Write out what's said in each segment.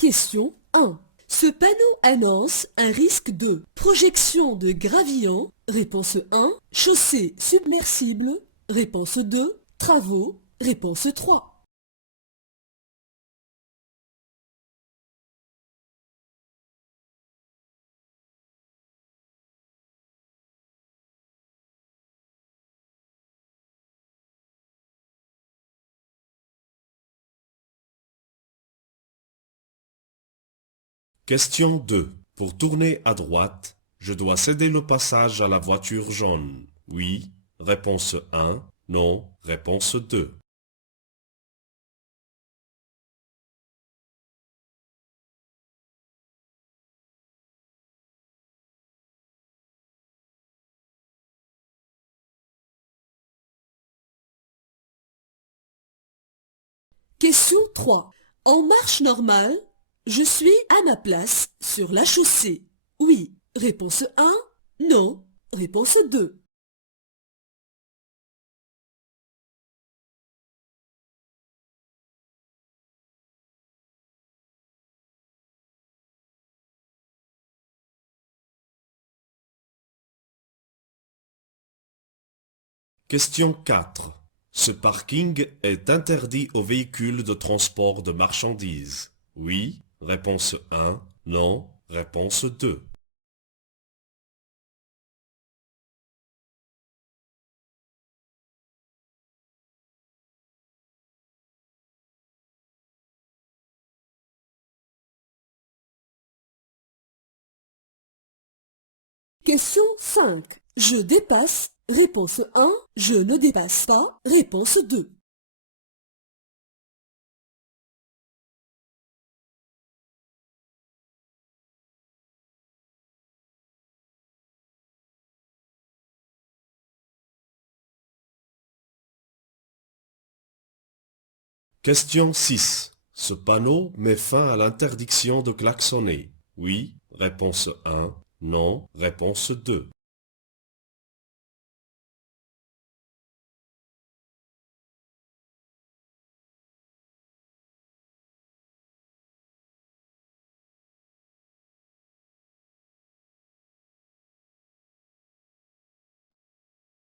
Question 1. Ce panneau annonce un risque de projection de gravillon. Réponse 1. Chaussée submersible. Réponse 2. Travaux. Réponse 3. Question 2. Pour tourner à droite, je dois céder le passage à la voiture jaune. Oui. Réponse 1. Non. Réponse 2. Question 3. En marche normale, je suis à ma place sur la chaussée. Oui. Réponse 1. Non. Réponse 2. Question 4. Ce parking est interdit aux véhicules de transport de marchandises. Oui. Réponse 1. Non. Réponse 2. Question 5. Je dépasse. Réponse 1. Je ne dépasse pas. Réponse 2. Question 6. Ce panneau met fin à l'interdiction de klaxonner. Oui. Réponse 1. Non. Réponse 2.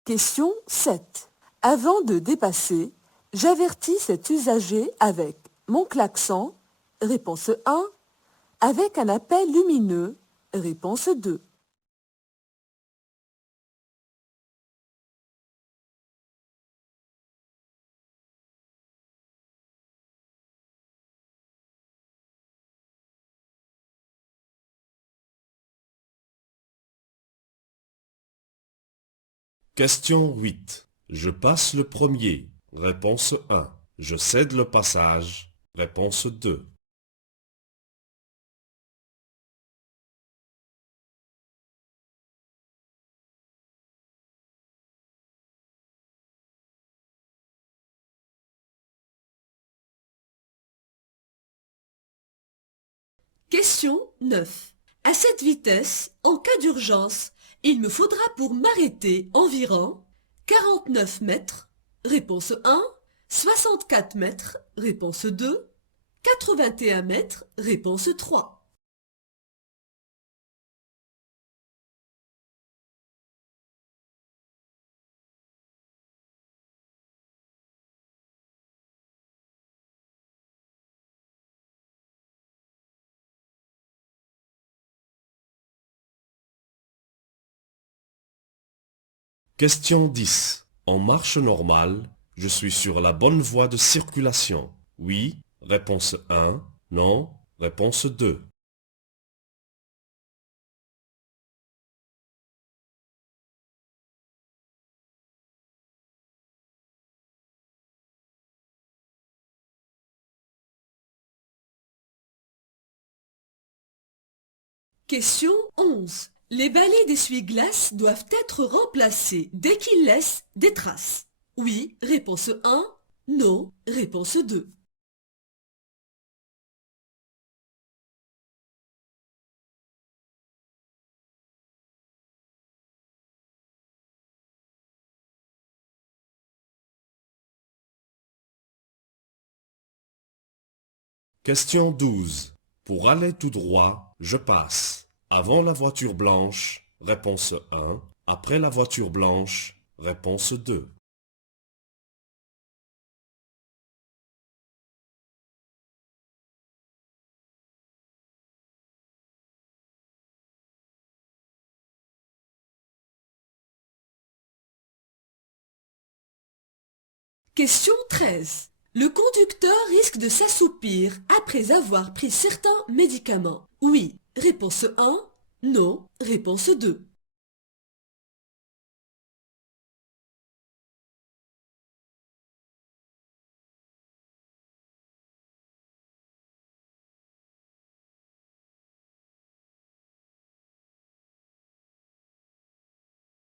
Question 7. Avant de dépasser, j'avertis cet usager avec mon klaxon. Réponse 1. Avec un appel lumineux. Réponse 2. Question 8. Je passe le premier. Réponse 1. Je cède le passage. Réponse 2. Question 9. À cette vitesse, en cas d'urgence, il me faudra pour m'arrêter environ 49 mètres. Réponse 1. 64 mètres. Réponse 2. 81 mètres. Réponse 3. Question 10. En marche normale, je suis sur la bonne voie de circulation. Oui. Réponse 1. Non. Réponse 2. Question 11. Les balais d'essuie-glace doivent être remplacés dès qu'ils laissent des traces. Oui. Réponse 1. Non. Réponse 2. Question 12. Pour aller tout droit, je passe. Avant la voiture blanche, réponse 1. Après la voiture blanche, réponse 2. Question 13. Le conducteur risque de s'assoupir après avoir pris certains médicaments. Oui, réponse 1. Non, réponse 2.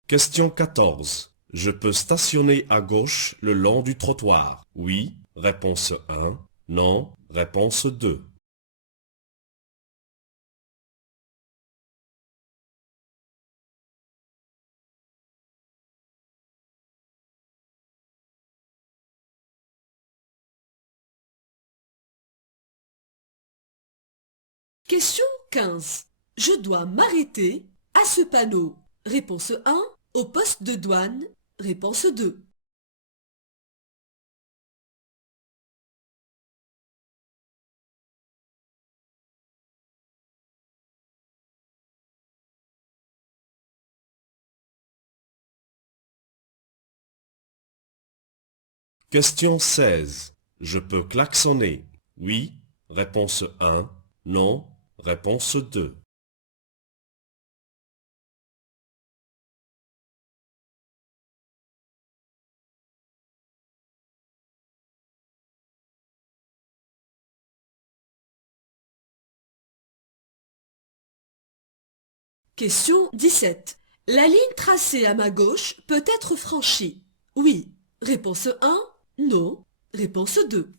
Question 14. Je peux stationner à gauche le long du trottoir. Oui, réponse 1. Non, réponse 2. Question 15. Je dois m'arrêter à ce panneau. Réponse 1. Au poste de douane. Réponse 2. Question 16. Je peux klaxonner. Oui, réponse 1. Non, réponse 2. Question 17. La ligne tracée à ma gauche peut être franchie. Oui. Réponse 1. Non. Réponse 2.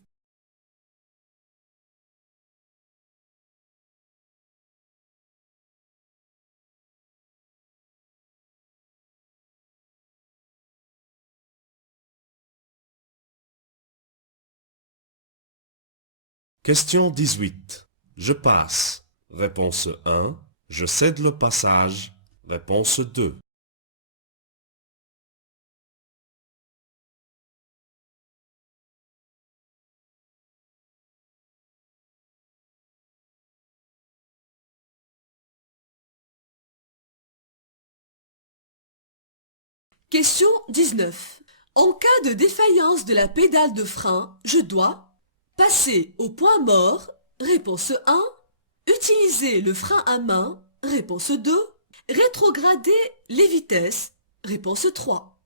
Question 18. Je passe. Réponse 1. Je cède le passage. Réponse 2. Question 19. En cas de défaillance de la pédale de frein, je dois passer au point mort. Réponse 1. Utiliser le frein à main. Réponse 2. Rétrograder les vitesses. Réponse 3.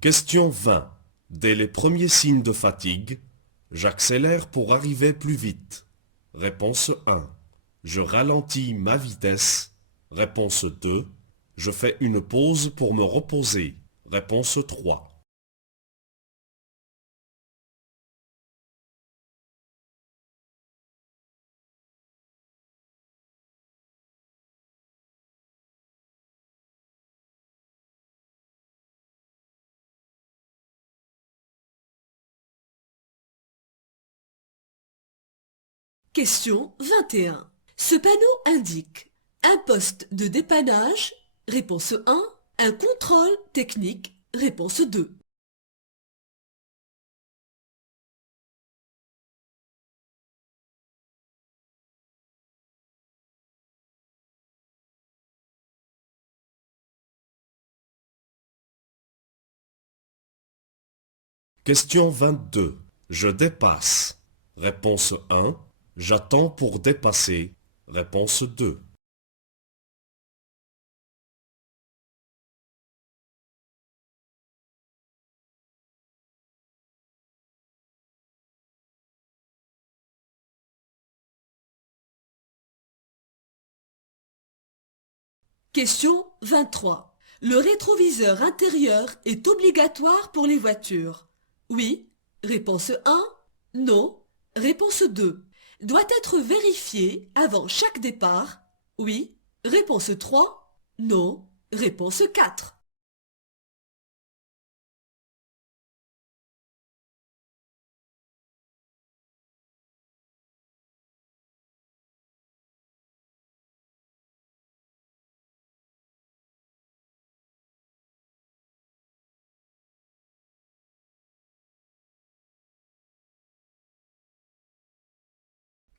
Question 20. Dès les premiers signes de fatigue, j'accélère pour arriver plus vite. Réponse 1. Je ralentis ma vitesse. Réponse 2. Je fais une pause pour me reposer. Réponse 3. Question 21. Ce panneau indique un poste de dépannage. Réponse 1. Un contrôle technique. Réponse 2. Question 22. Je dépasse. Réponse 1. J'attends pour dépasser. Réponse 2. Question 23. Le rétroviseur intérieur est obligatoire pour les voitures. Oui. Réponse 1. Non. Réponse 2. Doit être vérifié avant chaque départ. Oui. Réponse 3. Non. Réponse 4.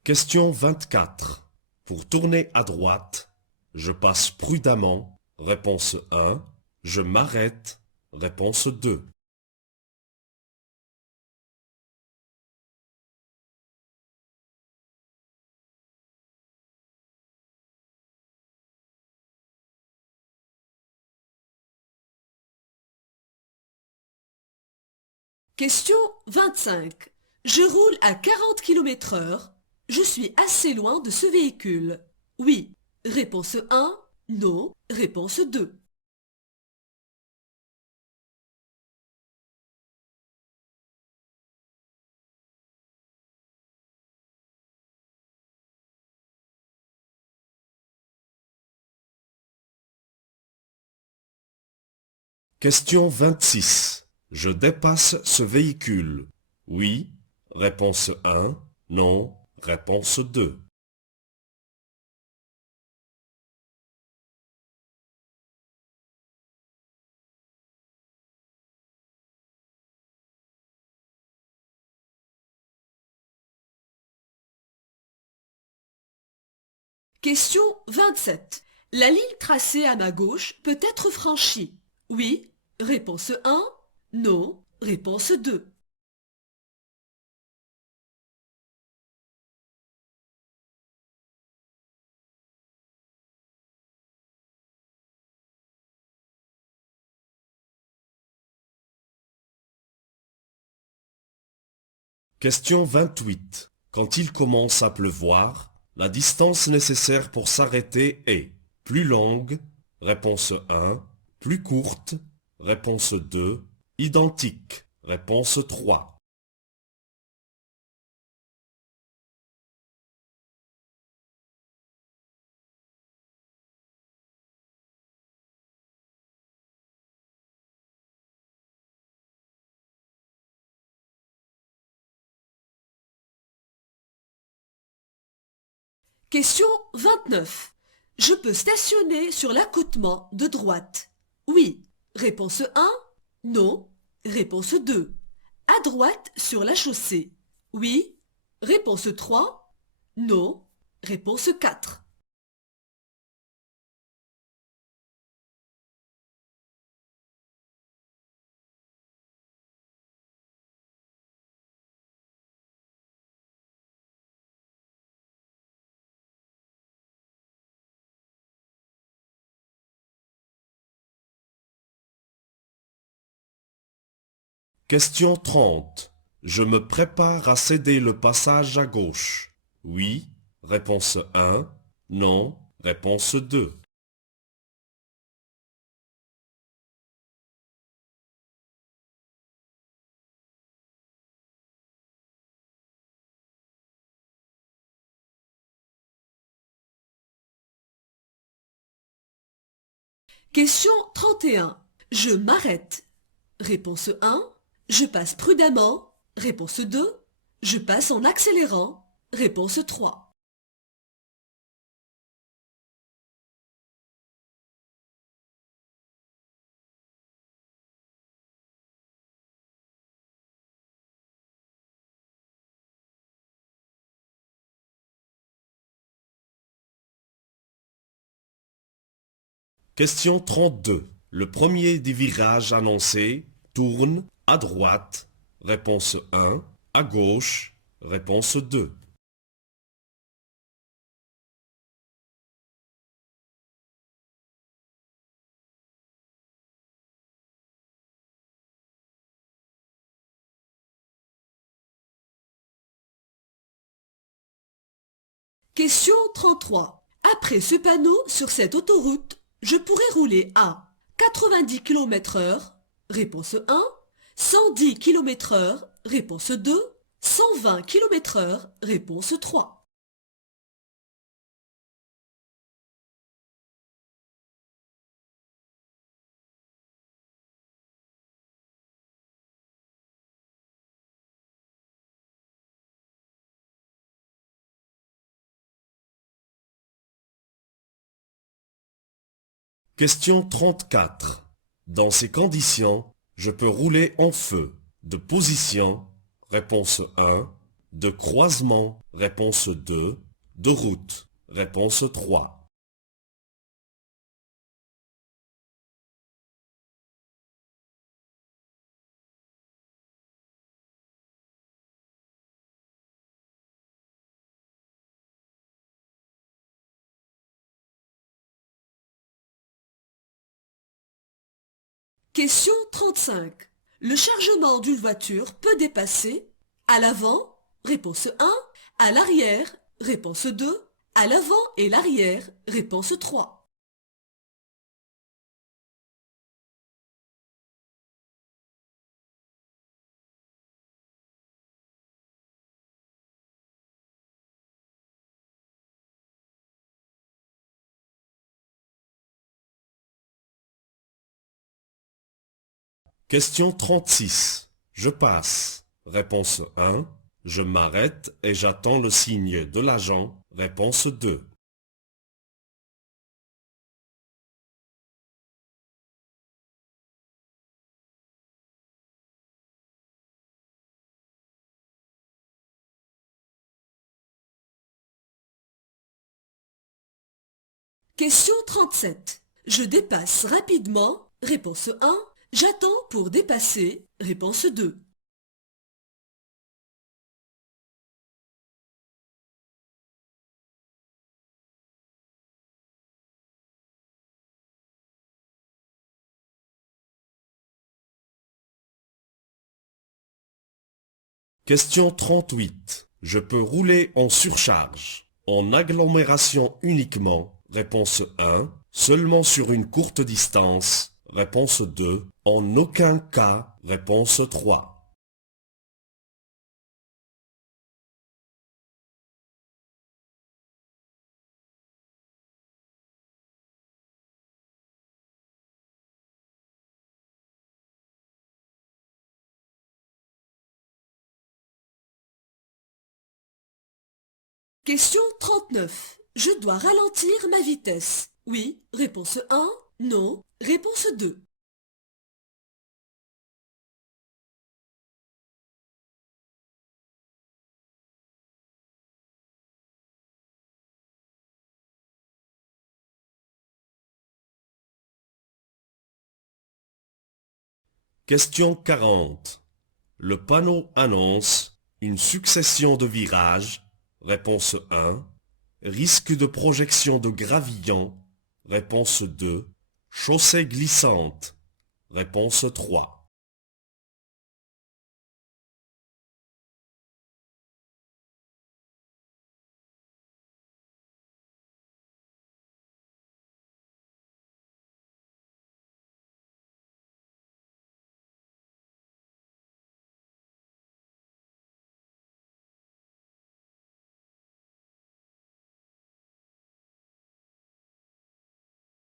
Question 24. Pour tourner à droite, je passe prudemment. Réponse 1. Je m'arrête. Réponse 2. Question 25. Je roule à 40 km/h. Je suis assez loin de ce véhicule. Oui. Réponse 1. Non. Réponse 2. Question 26. Je dépasse ce véhicule. Oui. Réponse 1. Non. Réponse 2. Question 27. La ligne tracée à ma gauche peut être franchie. Oui. Réponse 1. Non. Réponse 2. Question 28. Quand il commence à pleuvoir, la distance nécessaire pour s'arrêter est plus longue. Réponse 1. Plus courte. Réponse 2. Identique. Réponse 3. Question 29. Je peux stationner sur l'accotement de droite. Oui. Réponse 1. Non. Réponse 2. À droite sur la chaussée. Oui. Réponse 3. Non. Réponse 4. Question 30. Je me prépare à céder le passage à gauche. Oui. Réponse 1. Non. Réponse 2. Question 31. Je m'arrête. Réponse 1. Je passe prudemment. Réponse 2. Je passe en accélérant. Réponse 3. Question 32. Le premier des virages annoncés tourne à droite. Réponse 1. À gauche. Réponse 2. Question 33. Après ce panneau sur cette autoroute, je pourrais rouler à 90 km/h, réponse 1. 110 km/h, réponse 2. 120 km/h, réponse 3. Question 34. Dans ces conditions, je peux rouler en feu. De position, réponse 1. De croisement, réponse 2. De route, réponse 3. Question 35. Le chargement d'une voiture peut dépasser à l'avant, réponse 1, à l'arrière, réponse 2, à l'avant et l'arrière, réponse 3. Question 36. Je passe. Réponse 1. Je m'arrête et j'attends le signe de l'agent. Réponse 2. Question 37. Je dépasse rapidement, réponse 1. J'attends pour dépasser, réponse 2. Question 38. Je peux rouler en surcharge. En agglomération uniquement. Réponse 1. Seulement sur une courte distance. Réponse 2. En aucun cas. Réponse 3. Question 39. Je dois ralentir ma vitesse. Oui, réponse 1. Non, réponse 2. Question 40. Le panneau annonce une succession de virages. Réponse 1. Risque de projection de gravillon. Réponse 2. Chaussée glissante. Réponse 3.